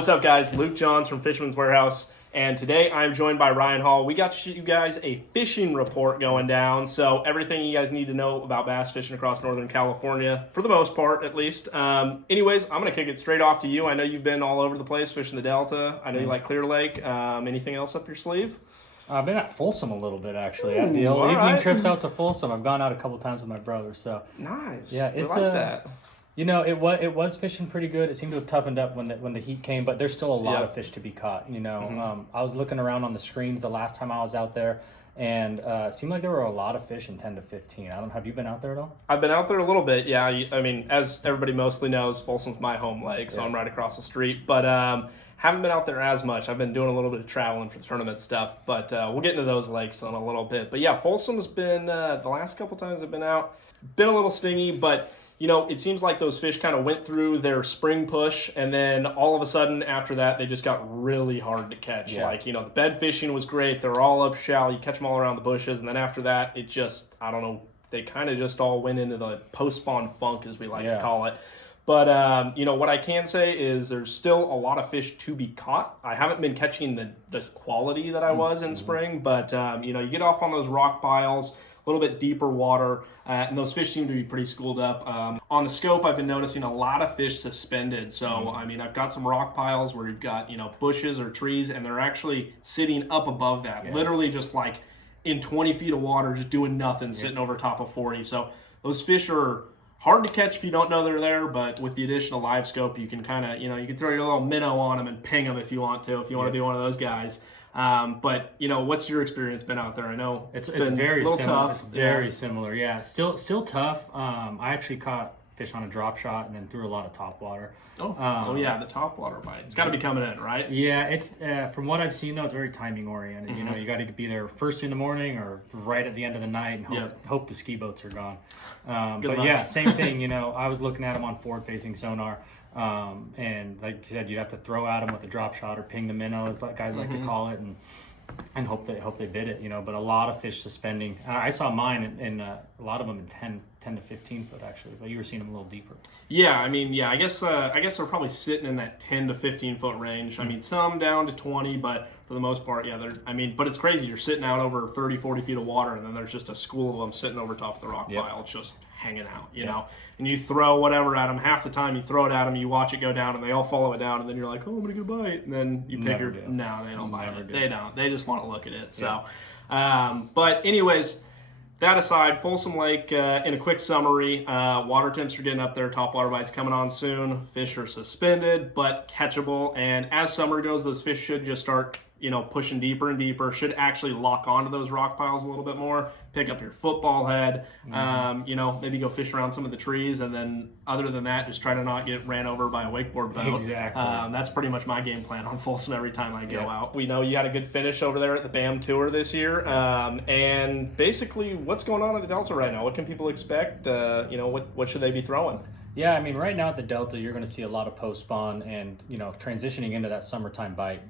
What's up, guys? Luke Johns from Fisherman's Warehouse, and today I'm joined by Ryan Hall. We got you guys a fishing report going down, so everything you guys need to know about bass fishing across Northern California, for the most part, at least. Anyways, I'm going to kick it straight off to you. I know you've been all over the place fishing the Delta. I know you like Clear Lake. Anything else up your sleeve? I've been at Folsom a little bit, actually. The old evening trips out to Folsom. I've gone out a couple times with my brother. So nice. Yeah, it's like that. You know, it was fishing pretty good. It seemed to have toughened up when the heat came, but there's still a lot of fish to be caught. You know, I was looking around on the screens the last time I was out there, and it seemed like there were a lot of fish in 10 to 15. Have you been out there at all? I've been out there a little bit, yeah. I mean, as everybody mostly knows, Folsom's my home lake, so I'm right across the street. But haven't been out there as much. I've been doing a little bit of traveling for the tournament stuff, but we'll get into those lakes in a little bit. But yeah, Folsom's been, the last couple times I've been out, been a little stingy, but you know, it seems like those fish kind of went through their spring push, and then all of a sudden after that, they just got really hard to catch. Yeah. Like, you know, the bed fishing was great. They were all up shallow. You catch them all around the bushes, and then after that, it just, I don't know, they kind of just all went into the post-spawn funk, as we like to call it. But, you know, what I can say is there's still a lot of fish to be caught. I haven't been catching the quality that I was in spring, but, you know, you get off on those rock piles, a little bit deeper water, and those fish seem to be pretty schooled up. On the scope, I've been noticing a lot of fish suspended. So, I mean, I've got some rock piles where you've got, you know, bushes or trees, and they're actually sitting up above that, literally just like in 20 feet of water, just doing nothing, sitting over top of 40. So those fish are hard to catch if you don't know they're there, but with the additional live scope, you can kind of, you know, you can throw your little minnow on them and ping them if you want to be one of those guys. But you know, what's your experience been out there? I know it's very similar. Tough. It's very similar. Yeah, still tough. I actually caught fish on a drop shot and then threw a lot of topwater. Oh yeah, the topwater bite. It's got to be coming in, right? Yeah, it's from what I've seen though, it's very timing oriented. You know, you got to be there first in the morning or right at the end of the night and hope the ski boats are gone. But yeah, same thing. You know, I was looking at them on forward facing sonar. And like you said, you'd have to throw at them with a drop shot or ping the minnow, as guys like to call it, and hope they bit it, you know. But a lot of fish suspending. I saw mine in a lot of them in 10 to 15 foot actually, but you were seeing them a little deeper. Yeah, I mean, I guess they're probably sitting in that 10 to 15 foot range. I mean, some down to 20, but for the most part, but it's crazy. You're sitting out over 30, 40 feet of water, and then there's just a school of them sitting over top of the rock pile. It's just hanging out, you know, and you throw whatever at them. Half the time you throw it at them, you watch it go down, and they all follow it down, and then you're like, oh, I'm gonna get a bite, and then you pick no, they don't bite it. They don't. They just want to look at it. So, but anyways, that aside, Folsom Lake, in a quick summary, water temps are getting up there, topwater bites coming on soon, fish are suspended but catchable, and as summer goes, those fish should just start, you know, pushing deeper and deeper, should actually lock onto those rock piles a little bit more, pick up your football head, you know, maybe go fish around some of the trees, and then other than that, just try to not get ran over by a wakeboard boat. Exactly. That's pretty much my game plan on Folsom every time I go out. We know you had a good finish over there at the BAM Tour this year, and basically, what's going on at the Delta right now? What can people expect? You know, what should they be throwing? Yeah, I mean, right now at the Delta, you're going to see a lot of post-spawn and, you know, transitioning into that summertime bite.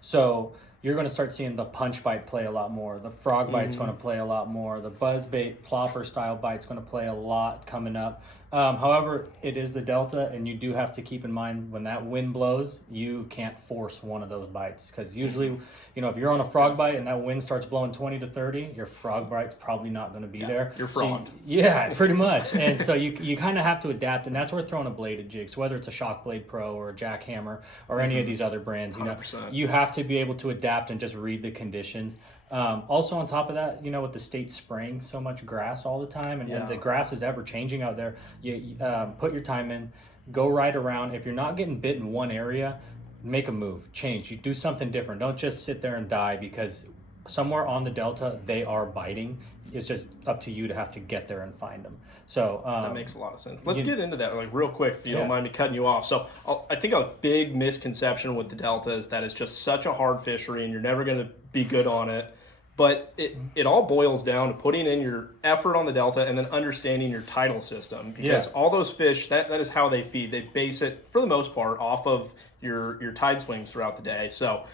So you're going to start seeing the punch bite play a lot more. The frog bite's going to play a lot more. The buzzbait plopper style bite's going to play a lot coming up. However, it is the Delta, and you do have to keep in mind when that wind blows, you can't force one of those bites, because usually, you know, if you're on a frog bite and that wind starts blowing 20 to 30, your frog bite's probably not going to be there. You're frogged. So pretty much. And so you kind of have to adapt, and that's where throwing a bladed jig. So whether it's a Shock Blade Pro or a Jackhammer or any of these other brands, you know, 100%. You have to be able to adapt and just read the conditions. Also on top of that, you know, with the state spraying so much grass all the time, and the grass is ever changing out there, you put your time in, go right around. If you're not getting bit in one area, make a move, change, you do something different. Don't just sit there and die, because somewhere on the Delta they are biting. It's just up to you to have to get there and find them. So that makes a lot of sense. Let's get into that like real quick, if you don't mind me cutting you off. So I think a big misconception with the Delta is that it's just such a hard fishery and you're never going to be good on it. But it all boils down to putting in your effort on the Delta and then understanding your tidal system, because all those fish, that is how they feed. They base it, for the most part, off of your tide swings throughout the day. So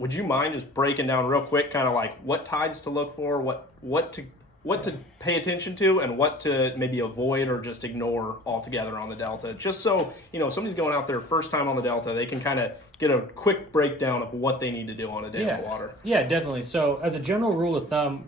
would you mind just breaking down real quick kind of like what tides to look for, what to what to pay attention to and what to maybe avoid or just ignore altogether on the Delta, just so if somebody's going out there first time on the Delta, they can kind of get a quick breakdown of what they need to do on a day on the water. Yeah, definitely. So as a general rule of thumb,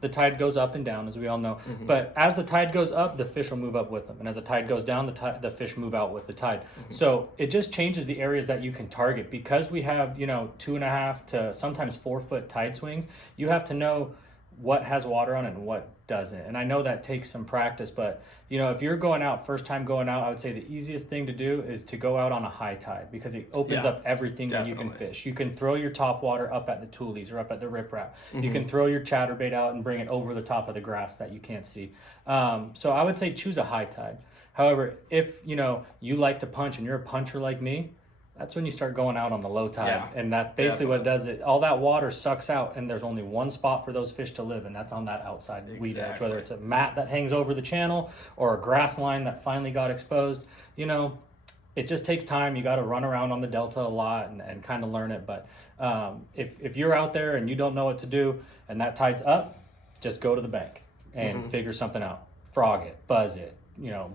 the tide goes up and down, as we all know. Mm-hmm. But as the tide goes up, the fish will move up with them, and as the tide goes down, the fish move out with the tide. Mm-hmm. So it just changes the areas that you can target, because we have 2.5 to sometimes 4 foot tide swings. You have to know what has water on it and what doesn't. And I know that takes some practice, but if you're going out, first time going out, I would say the easiest thing to do is to go out on a high tide, because it opens up everything that you can fish. You can throw your top water up at the toolies or up at the riprap. Mm-hmm. You can throw your chatterbait out and bring it over the top of the grass that you can't see. So I would say choose a high tide. However, if you like to punch and you're a puncher like me, that's when you start going out on the low tide. And that basically what it does, all that water sucks out, and there's only one spot for those fish to live, and that's on that outside weed edge, whether it's a mat that hangs over the channel or a grass line that finally got exposed. It just takes time. You got to run around on the Delta a lot and kind of learn it. But if you're out there and you don't know what to do and that tide's up, just go to the bank and figure something out. Frog it, buzz it,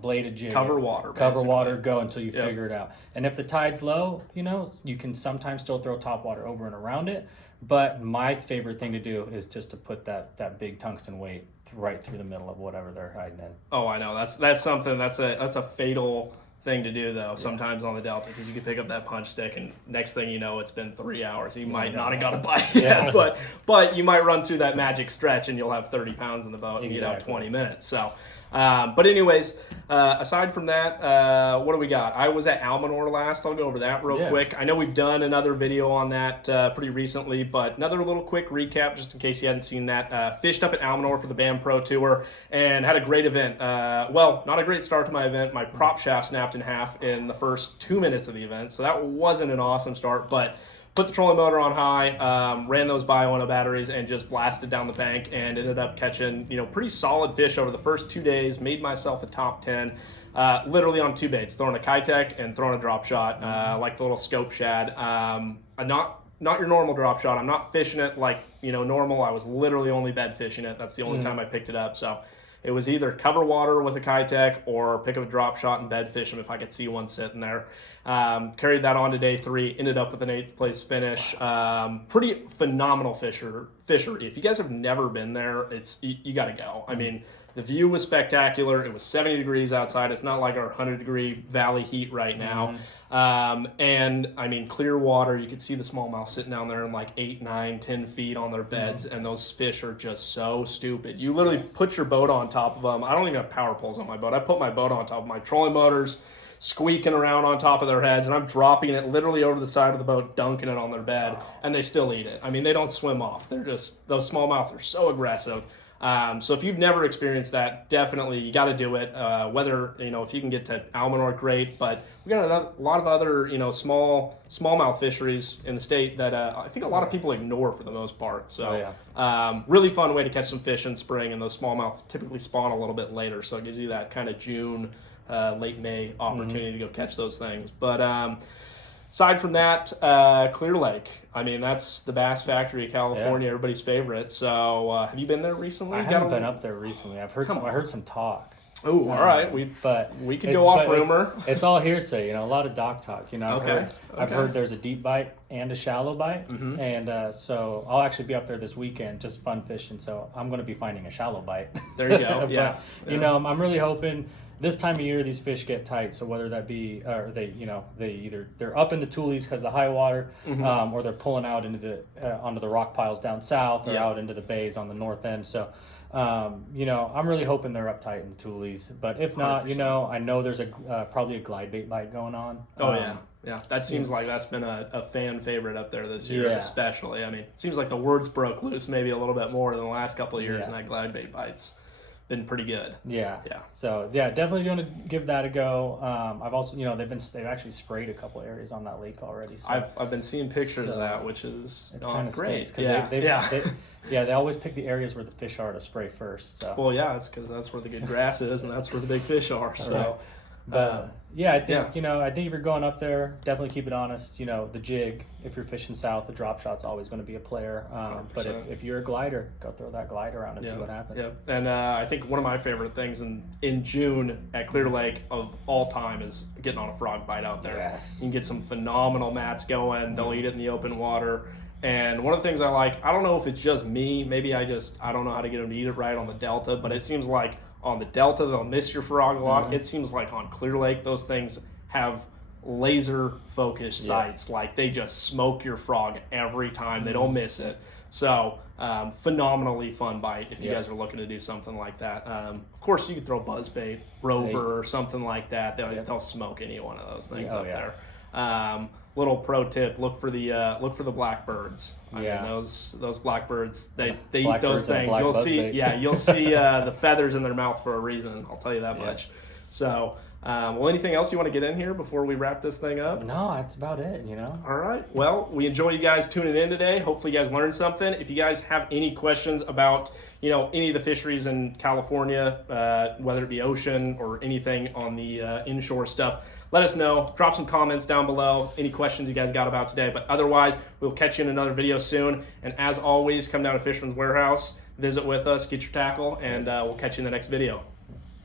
bladed jig, cover water, go until you figure it out. And if the tide's low, you can sometimes still throw top water over and around it. But my favorite thing to do is just to put that big tungsten weight right through the middle of whatever they're hiding in. Oh, I know. That's something that's a fatal thing to do though. Sometimes on the Delta, because you can pick up that punch stick and next thing you know, it's been 3 hours. You might not have got a bite yet, but you might run through that magic stretch and you'll have 30 pounds in the boat in 20 minutes. So. But anyways, aside from that, what do we got? I was at Almanor last. I'll go over that real quick. I know we've done another video on that pretty recently, but another little quick recap just in case you hadn't seen that. Fished up at Almanor for the BAM Pro Tour and had a great event. Well, not a great start to my event. My prop shaft snapped in half in the first 2 minutes of the event, so that wasn't an awesome start, but put the trolling motor on high, ran those Biono batteries, and just blasted down the bank and ended up catching, pretty solid fish over the first 2 days. Made myself a top 10, literally on 2 baits, throwing a Kitech and throwing a drop shot, like the little scope shad. Not your normal drop shot. I'm not fishing it like, normal. I was literally only bed fishing it. That's the only time I picked it up. So it was either cover water with a Kitech or pick up a drop shot and bed fish them if I could see one sitting there. Carried that on to day 3, ended up with an 8th place finish. Pretty phenomenal fishery. If you guys have never been there, you got to go. I mean, the view was spectacular. It was 70 degrees outside. It's not like our 100-degree valley heat right now. And I mean, clear water. You could see the smallmouth sitting down there in like 8, 9, 10 feet on their beds, and those fish are just so stupid. You literally put your boat on top of them. I don't even have power poles on my boat. I put my boat on top of my trolling motors, squeaking around on top of their heads, and I'm dropping it literally over the side of the boat, dunking it on their bed, and they still eat it. I mean, they don't swim off. Those smallmouth are so aggressive. So if you've never experienced that, definitely you got to do it. Whether if you can get to Almanor, great. But we got a lot of other smallmouth fisheries in the state that I think a lot of people ignore for the most part. So really fun way to catch some fish in spring, and those smallmouth typically spawn a little bit later, so it gives you that kind of June, late May opportunity to go catch those things. But aside from that, Clear Lake. I mean, that's the Bass Factory of California, everybody's favorite. So, have you been there recently? I haven't been up there recently. I heard some talk. Oh, all right. We can go off rumor. It's all hearsay, a lot of dock talk. I've heard there's a deep bite and a shallow bite, and so I'll actually be up there this weekend, just fun fishing. So I'm going to be finding a shallow bite. There you go. I'm really hoping. This time of year, these fish get tight. So whether that be, they're up in the toolies because of the high water, or they're pulling out into onto the rock piles down south, or out into the bays on the north end. So, I'm really hoping they're up tight in the toolies. But if not, 100%. I know there's probably a glide bait bite going on. Yeah, that seems like that's been a fan favorite up there this year, especially. I mean, it seems like the words broke loose maybe a little bit more than the last couple of years, and that glide bait bite's been pretty good. Yeah. So definitely going to give that a go. I've also, they've actually sprayed a couple areas on that lake already. So. I've been seeing pictures of that, which is great. They always pick the areas where the fish are to spray first. So. Well, it's because that's where the good grass is, and that's where the big fish are. So, But yeah, I think I think if you're going up there, definitely keep it honest. The jig. If you're fishing south, the drop shot's always going to be a player. But if you're a glider, go throw that glider out and see what happens. Yeah, and I think one of my favorite things in June at Clear Lake of all time is getting on a frog bite out there. Yes. You can get some phenomenal mats going. They'll eat it in the open water. And one of the things I like, I don't know if it's just me, maybe I don't know how to get them to eat it right on the Delta, but it seems like on the Delta they'll miss your frog a lot. It seems like on Clear Lake those things have laser focused sights. Like they just smoke your frog every time. They don't miss it. So phenomenally fun bite if you guys are looking to do something like that. Of course you could throw buzzbait, rover, or something like that. They'll smoke any one of those things up there. Little pro tip: look for the blackbirds. I mean, those blackbirds, they eat those things. You'll see, you'll see the feathers in their mouth for a reason. I'll tell you that much. So, anything else you want to get in here before we wrap this thing up? No, that's about it. All right. Well, we enjoy you guys tuning in today. Hopefully, you guys learned something. If you guys have any questions about any of the fisheries in California, whether it be ocean or anything on the inshore stuff, let us know. Drop some comments down below. Any questions you guys got about today. But otherwise, we'll catch you in another video soon. And as always, come down to Fisherman's Warehouse, visit with us, get your tackle, and we'll catch you in the next video.